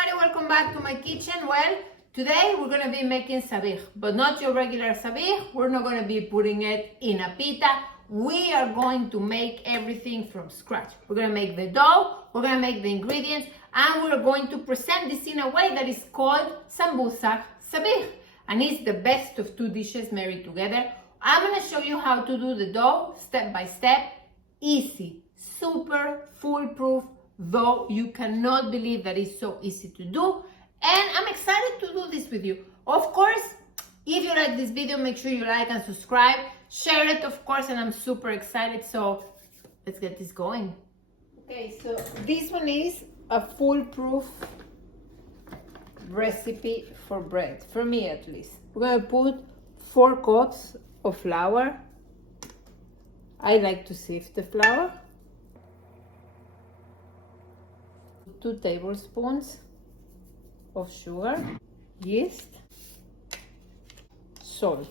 everybody, welcome back to my kitchen. Well, today we're going to be making sabich, but not your regular sabich. We're not going to be putting it in a pita. We are going to make everything from scratch. We're going to make the dough, we're going to make the ingredients, and we're going to present this in a way that is called SAMBUSAK Sabich. And it's the best of two dishes married together. I'm going to show you how to do the dough step by step. Easy, super foolproof, though you cannot believe that it's so easy to do. And I'm excited to do this with you. Of course, if you like this video, make sure you like and subscribe. Share it, of course, and I'm super excited. So let's get this going. Okay, so this one is a foolproof recipe for bread, for me at least. We're gonna put 4 cups of flour. I like to sift the flour. 2 tablespoons of sugar, yeast, salt.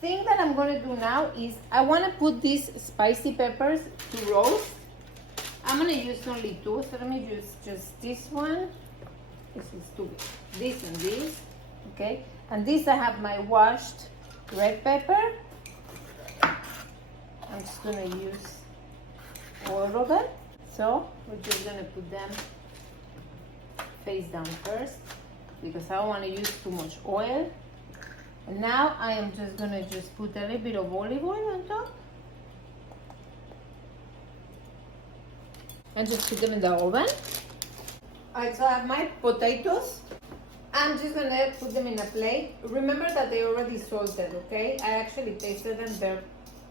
Thing that I'm going to do now is I want to put these spicy peppers to roast. I'm going to use only 2, so let me use just this one. This is too big. This and this, okay? And this I have my washed red pepper. I'm just going to use all of it. So we're just going to put them face down first because I don't want to use too much oil. And now I am just gonna put a little bit of olive oil on top and just put them in the oven. Alright, so I have my potatoes. I'm just gonna put them in a plate. Remember that they already salted, okay? I actually tasted them, they're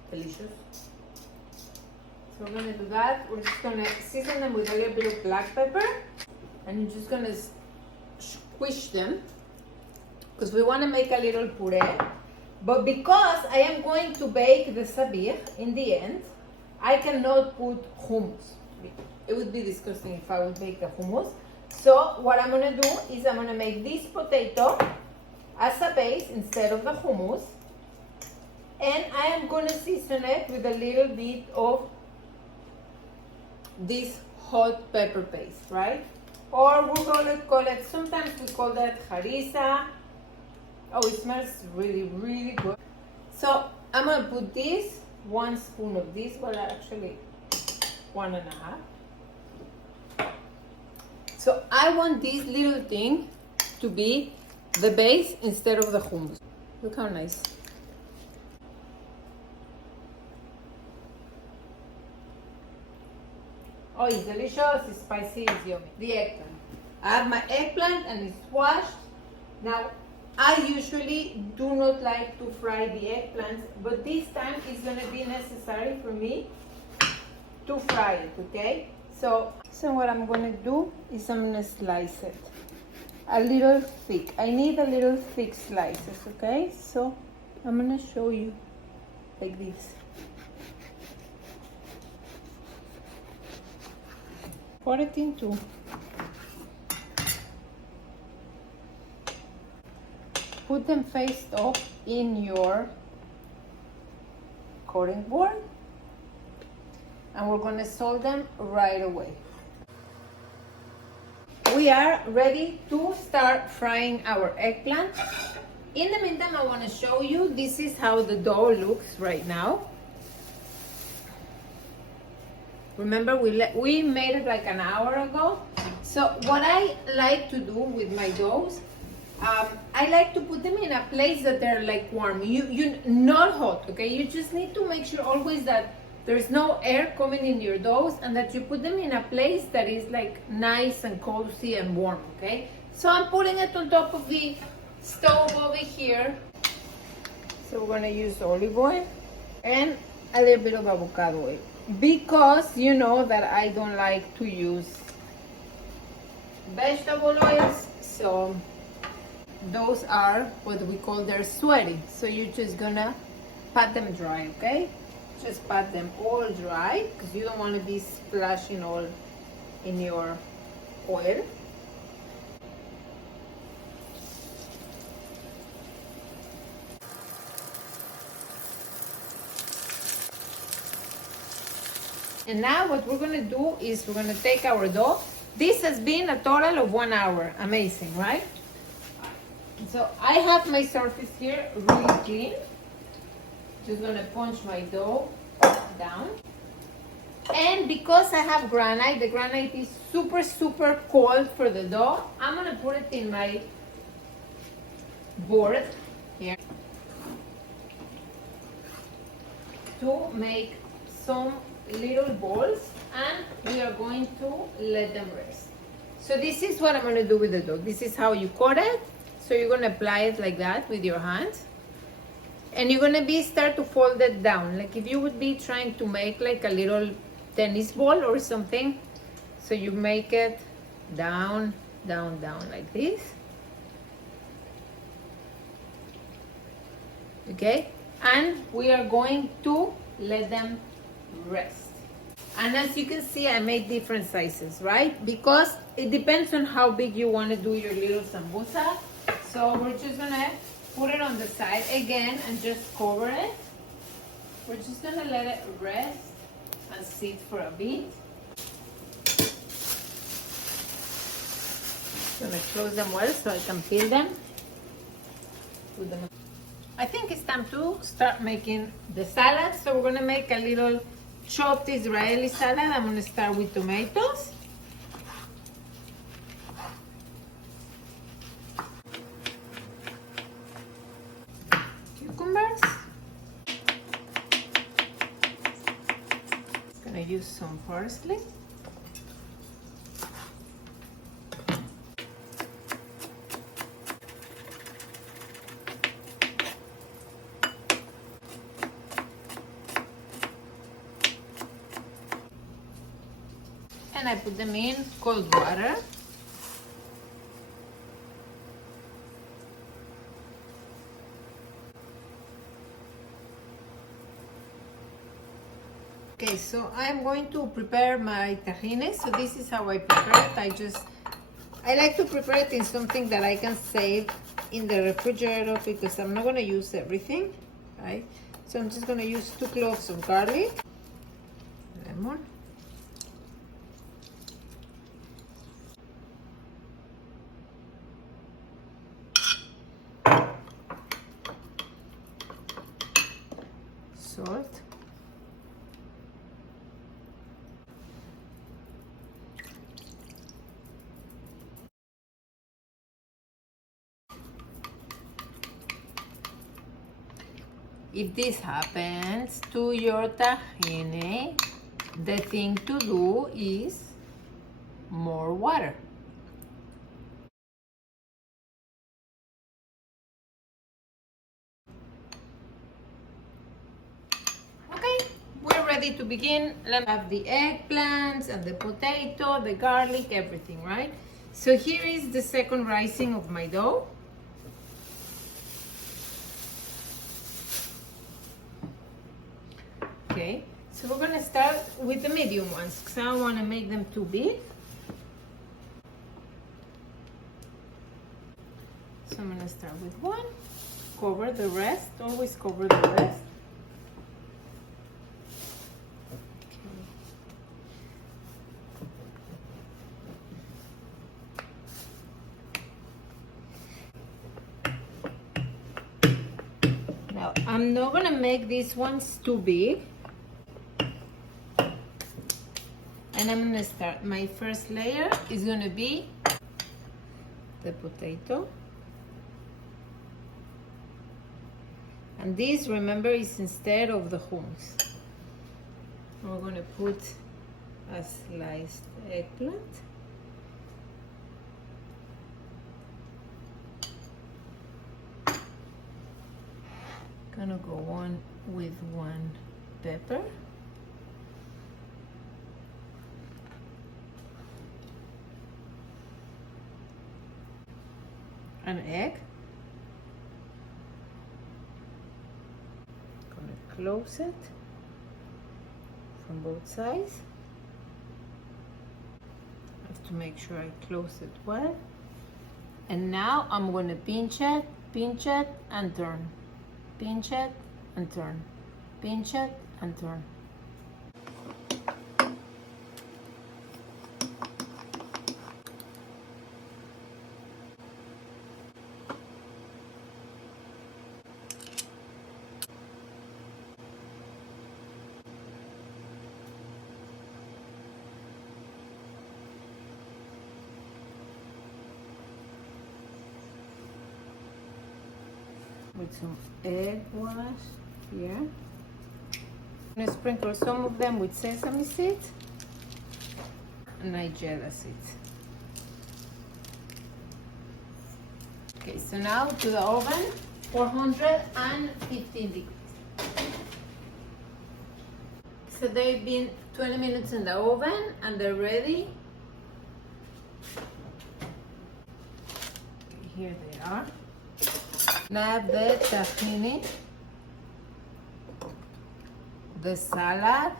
delicious. So we're gonna do that. We're just gonna season them with a little bit of black pepper and you're just gonna squish them, because we want to make a little puree. But because I am going to bake the sabich in the end, I cannot put hummus. It would be disgusting if I would bake the hummus. So what I'm going to do is I'm going to make this potato as a base instead of the hummus. And I am going to season it with a little bit of this hot pepper paste, right? Or we're going to call it, sometimes we call that harissa. Oh, it smells really, really good. So I'm gonna put this, 1 spoon of this, well actually 1.5. So I want this little thing to be the base instead of the hummus. Look how nice. Oh, it's delicious, it's spicy, it's yummy. The eggplant. I have my eggplant and it's washed. Now, I usually do not like to fry the eggplants, but this time it's going to be necessary for me to fry it, okay? So what I'm going to do is I'm going to slice it a little thick. I need a little thick slices, okay? So I'm going to show you like this. Pour it into. Put them faced up in your cutting board and we're going to salt them right away. We are ready to start frying our eggplant. In the meantime, I want to show you, this is how the dough looks right now. Remember, we made it like an hour ago. So what I like to do with my doughs, I like to put them in a place that they're like warm. You not hot, okay? You just need to make sure always that there's no air coming in your doughs and that you put them in a place that is like nice and cozy and warm, okay? So I'm putting it on top of the stove over here. So we're gonna use olive oil and a little bit of avocado oil, because you know that I don't like to use vegetable oils, so those are what we call they're sweaty. So you're just gonna pat them dry, okay? Just pat them all dry, because you don't want to be splashing all in your oil. And now what we're gonna do is we're gonna take our dough. This has been a total of 1 hour. Amazing, right? So I have my surface here really clean. Just gonna punch my dough down. And because I have granite, the granite is super, super cold for the dough. I'm gonna put it in my board here to make some little balls, and we are going to let them rest. So this is what I'm going to do with the dough. This is how you cut it. So you're going to apply it like that with your hands, and you're going to start to fold it down, like if you would be trying to make like a little tennis ball or something. So you make it down, down, down like this. Okay, and we are going to let them rest. And as you can see, I made different sizes, right? Because it depends on how big you want to do your little sambusa. So we're just gonna put it on the side again and just cover it. We're just gonna let it rest and sit for a bit. Gonna close them well so I can peel them. Put them. I think it's time to start making the salad. So we're gonna make a little chopped Israeli salad. I'm gonna start with tomatoes. Cucumbers. Gonna use some parsley. And I put them in cold water. Okay, so I'm going to prepare my tahini. So this is how I prepare it. I like to prepare it in something that I can save in the refrigerator, because I'm not going to use everything, right? So I'm just going to use 2 cloves of garlic, lemon, salt, if this happens to your tahini, the thing to do is more water. Okay, we're ready to begin. Let's have the eggplants and the potato, the garlic, everything, right? So here is the second rising of my dough. Okay, so we're gonna start with the medium ones, because I don't want to make them too big. So I'm gonna start with one, cover the rest, always cover the rest. Now I'm not gonna make these ones too big. And I'm gonna start, my first layer is gonna be the potato. And this, remember, is instead of the hummus. We're gonna put a sliced eggplant. Gonna go on with one pepper. An egg. Gonna close it from both sides. Have to make sure I close it well. And now I'm gonna pinch it and turn. Pinch it and turn. Pinch it and turn. With some egg wash here. I'm gonna sprinkle some of them with sesame seeds and nigella seeds. Okay, so now to the oven, 415 degrees. So they've been 20 minutes in the oven and they're ready. Okay, here they are. Now I have the tahini, the salad,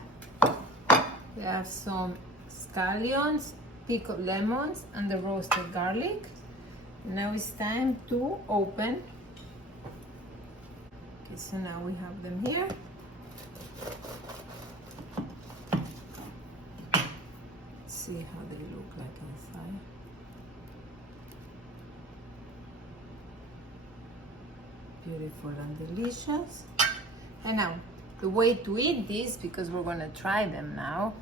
we have some scallions, pickled lemons, and the roasted garlic. Now it's time to open. Okay, so now we have them here. Let's see how they look like inside. Beautiful and delicious. And now the way to eat this, because we're gonna try them now,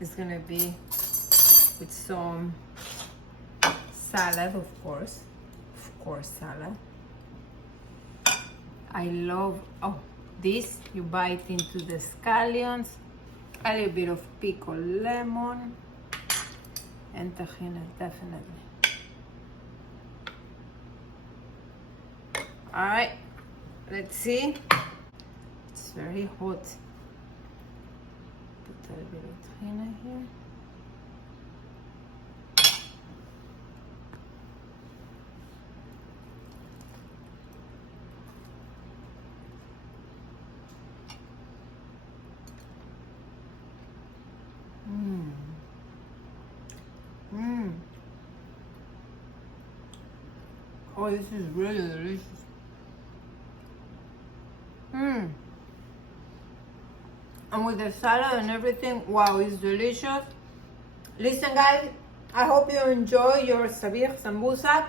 is gonna be with some salad, of course salad. I love, this, you bite into the scallions, a little bit of pickled lemon, and tahini, definitely. All right, let's see. It's very hot. Put a little bit of tahini here. Oh, this is really delicious. And with the salad and everything, wow, it's delicious. Listen guys, I hope you enjoy your sabich sambusak.